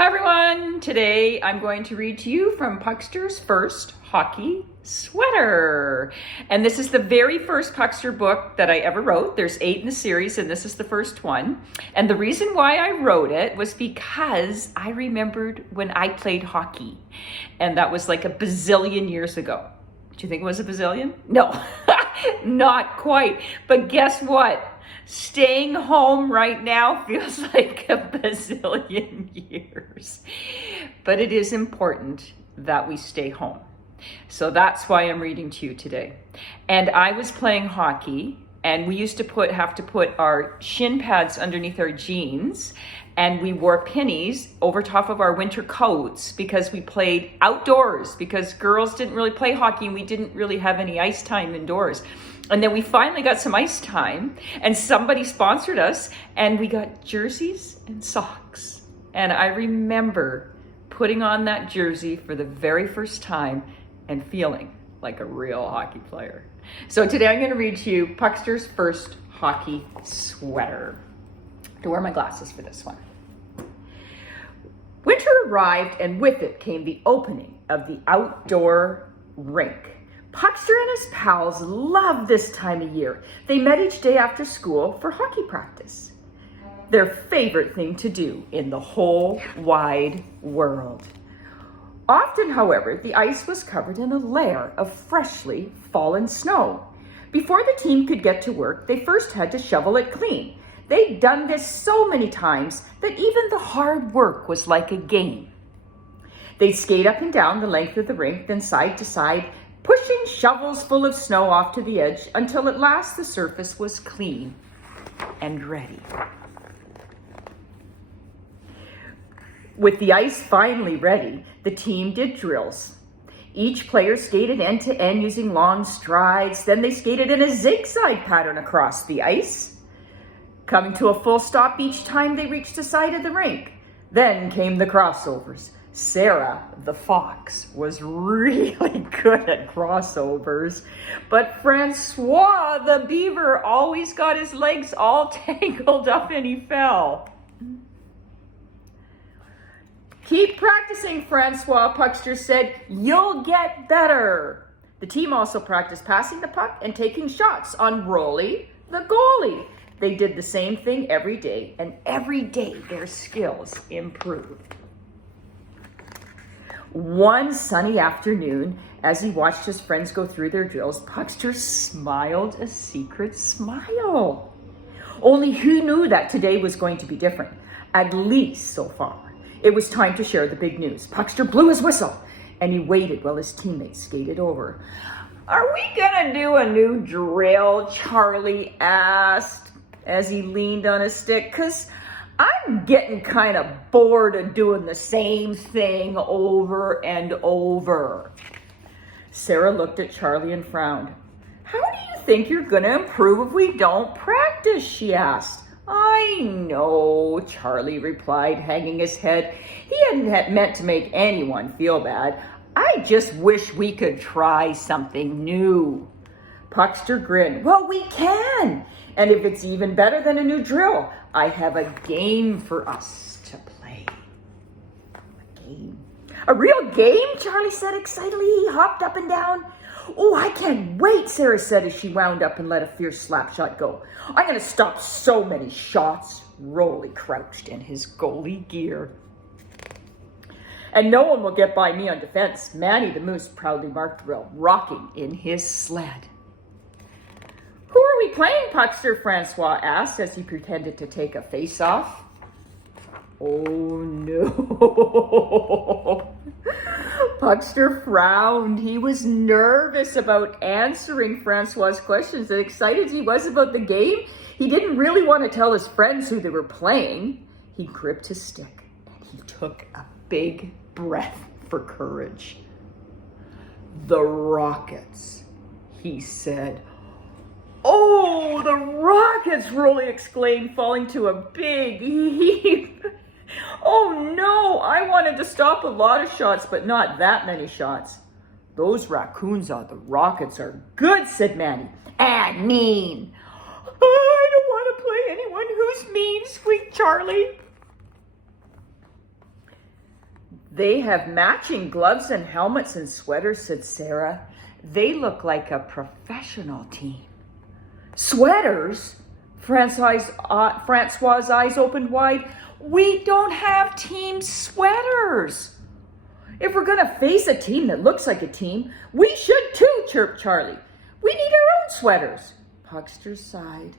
Hi everyone! Today I'm going to read to you from Puckster's first hockey sweater. And this is the very first Puckster book that I ever wrote. There's 8 in the series and this is the first one. And the reason why I wrote it was because I remembered when I played hockey. And that was like a bazillion years ago. Do you think it was a bazillion? No, not quite. But guess what? Staying home right now feels like a bazillion years. But it is important that we stay home. So that's why I'm reading to you today. And I was playing hockey, and we used to have to put our shin pads underneath our jeans, and we wore pennies over top of our winter coats because we played outdoors, because girls didn't really play hockey and we didn't really have any ice time indoors. And then we finally got some ice time and somebody sponsored us and we got jerseys and socks. And I remember putting on that jersey for the very first time and feeling like a real hockey player. So today I'm going to read to you Puckster's first hockey sweater. I have to wear my glasses for this one. Winter arrived and with it came the opening of the outdoor rink. Puckster and his pals loved this time of year. They met each day after school for hockey practice. Their favorite thing to do in the whole wide world. Often, however, the ice was covered in a layer of freshly fallen snow. Before the team could get to work, they first had to shovel it clean. They'd done this so many times that even the hard work was like a game. They'd skate up and down the length of the rink, then side to side, pushing shovels full of snow off to the edge until at last the surface was clean and ready. With the ice finally ready, the team did drills. Each player skated end to end using long strides. Then they skated in a zigzag pattern across the ice, coming to a full stop each time they reached the side of the rink. Then came the crossovers. Sarah, the fox, was really good at crossovers, but Francois, the beaver, always got his legs all tangled up and he fell. Keep practicing, Francois, Puckster said. You'll get better. The team also practiced passing the puck and taking shots on Rolly, the goalie. They did the same thing every day, and every day their skills improved. One sunny afternoon, as he watched his friends go through their drills, Puckster smiled a secret smile. Only who knew that today was going to be different, at least so far. It was time to share the big news. Puckster blew his whistle, and he waited while his teammates skated over. Are we gonna do a new drill? Charlie asked as he leaned on his stick, 'cause I'm getting kind of bored of doing the same thing over and over. Sarah looked at Charlie and frowned. How do you think you're gonna improve if we don't practice? She asked. I know, Charlie replied, hanging his head. He hadn't meant to make anyone feel bad. I just wish we could try something new. Puckster grinned. Well, we can. And if it's even better than a new drill, I have a game for us to play. A game. A real game? Charlie said excitedly. He hopped up and down. Oh, I can't wait, Sarah said as she wound up and let a fierce slap shot go. I'm going to stop so many shots. Rolly crouched in his goalie gear. And no one will get by me on defense. Manny the Moose proudly marked the rail, rocking in his sled. Who are we playing, Puckster? Francois asked as he pretended to take a face-off. Oh no. Puckster frowned. He was nervous about answering Francois' questions. As excited as he was about the game, he didn't really want to tell his friends who they were playing. He gripped his stick and he took a big breath for courage. The Rockets, he said. Oh, the Rockets, Rolly exclaimed, falling to a big heap. Oh no, I wanted to stop a lot of shots, but not that many shots. Those raccoons are the Rockets are good, said Manny. And mean. I don't want to play anyone who's mean, squeaked Charlie. They have matching gloves and helmets and sweaters, said Sarah. They look like a professional team. Sweaters? Francois' eyes opened wide. We don't have team sweaters. If we're going to face a team that looks like a team, we should too, chirped Charlie. We need our own sweaters. Puckster sighed.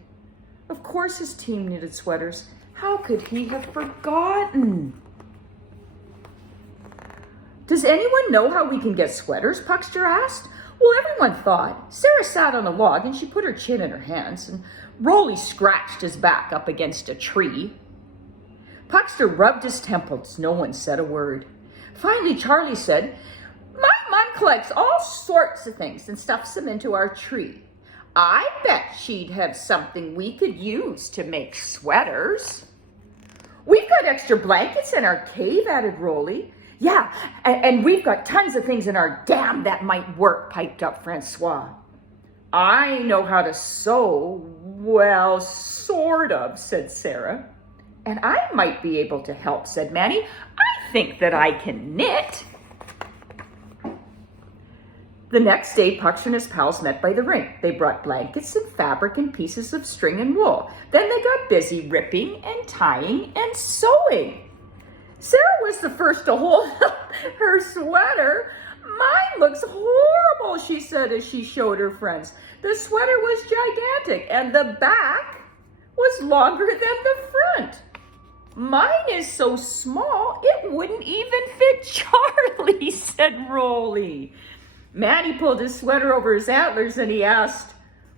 Of course his team needed sweaters. How could he have forgotten? Does anyone know how we can get sweaters? Puckster asked. Well, everyone thought. Sarah sat on a log and she put her chin in her hands, and Rolly scratched his back up against a tree. Puckster rubbed his temples. No one said a word. Finally, Charlie said, my mom collects all sorts of things and stuffs them into our tree. I bet she'd have something we could use to make sweaters. We've got extra blankets in our cave, added Rolly. Yeah, and we've got tons of things in our dam that might work, piped up Francois. I know how to sew. Well, sort of, said Sarah. And I might be able to help, said Manny. I think that I can knit. The next day, Puckster and his pals met by the rink. They brought blankets and fabric and pieces of string and wool. Then they got busy ripping and tying and sewing. Sarah was the first to hold up her sweater. Mine looks horrible, she said as she showed her friends. The sweater was gigantic and the back was longer than the front. Mine is so small, it wouldn't even fit Charlie, said Rolly. Manny pulled his sweater over his antlers and he asked,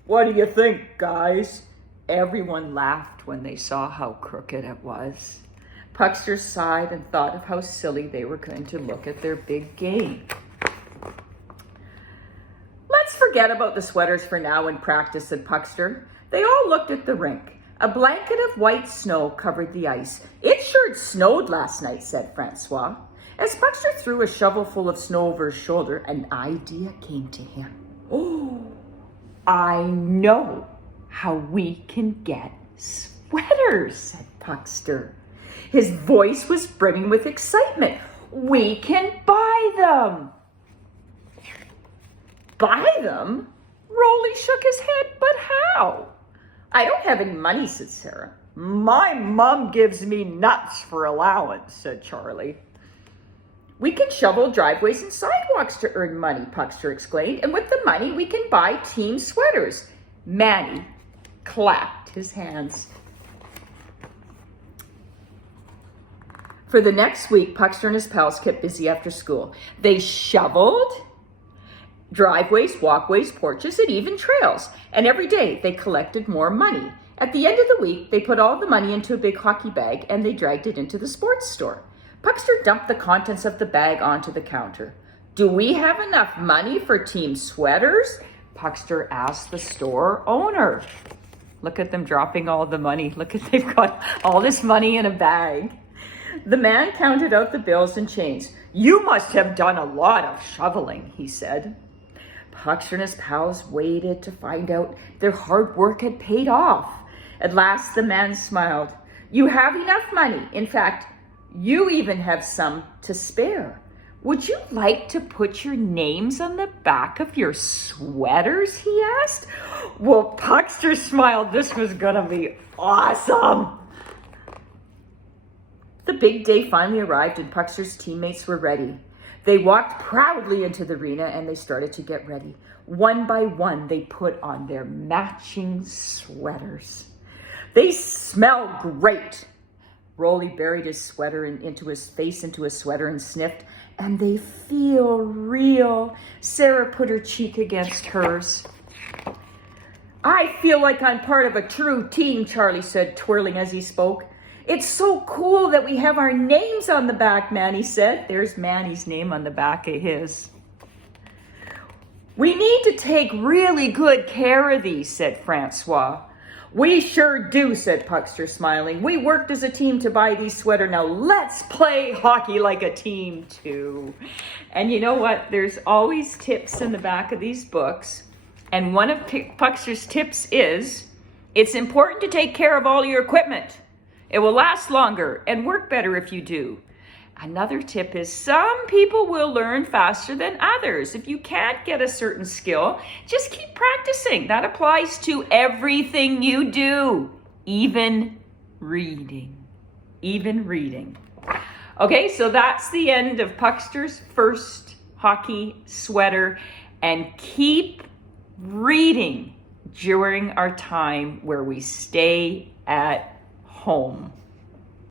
what do you think, guys? Everyone laughed when they saw how crooked it was. Puckster sighed and thought of how silly they were going to look at their big game. Let's forget about the sweaters for now and practice, said Puckster. They all looked at the rink. A blanket of white snow covered the ice. It sure snowed last night, said Francois. As Puckster threw a shovel full of snow over his shoulder, an idea came to him. Oh, I know how we can get sweaters, said Puckster. His voice was brimming with excitement. We can buy them. Buy them? Rolly shook his head, but how? I don't have any money, said Sarah. My mom gives me nuts for allowance, said Charlie. We can shovel driveways and sidewalks to earn money, Puckster exclaimed, and with the money we can buy team sweaters. Manny clapped his hands. For the next week, Puckster and his pals kept busy after school. They shoveled driveways, walkways, porches, and even trails. And every day they collected more money. At the end of the week, they put all the money into a big hockey bag and they dragged it into the sports store. Puckster dumped the contents of the bag onto the counter. Do we have enough money for team sweaters? Puckster asked the store owner. Look at them dropping all the money. Look at, they've got all this money in a bag. The man counted out the bills and change. You must have done a lot of shoveling, he said. Puckster and his pals waited to find out their hard work had paid off. At last the man smiled. You have enough money. In fact, you even have some to spare. Would you like to put your names on the back of your sweaters, he asked. Well, Puckster smiled. This was gonna be awesome. The big day finally arrived and Puckster's teammates were ready. They walked proudly into the arena and they started to get ready. One by one, they put on their matching sweaters. They smell great. Rolly buried his sweater into his face into his sweater and sniffed, and they feel real. Sarah put her cheek against hers. I feel like I'm part of a true team, Charlie said, twirling as he spoke. It's so cool that we have our names on the back, Manny said. There's Manny's name on the back of his. We need to take really good care of these, said Francois. We sure do, said Puckster, smiling. We worked as a team to buy these sweaters. Now let's play hockey like a team, too. And you know what? There's always tips in the back of these books. And one of Puckster's tips is, it's important to take care of all your equipment. It will last longer and work better if you do. Another tip is some people will learn faster than others. If you can't get a certain skill, just keep practicing. That applies to everything you do, even reading. Even reading. Okay, so that's the end of Puckster's first hockey sweater. And keep reading during our time where we stay at home.